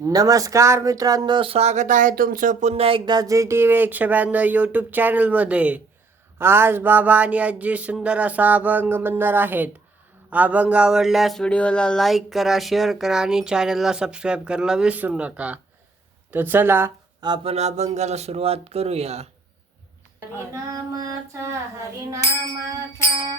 नमस्कार मित्रांनो स्वागत आहे तुमचं पुन्हा एकदा जे टी व्ही एकशे ब्याण्णव यूट्यूब चॅनलमध्ये आज बाबा आणि आजी सुंदर असा अभंग म्हणणार आहेत. अभंग आवडल्यास व्हिडिओला लाईक करा शेअर करा आणि चॅनलला सबस्क्राईब करायला विसरू नका. तर चला आपण अभंगाला सुरुवात करूया. हरिनामाचा हरिनामाचा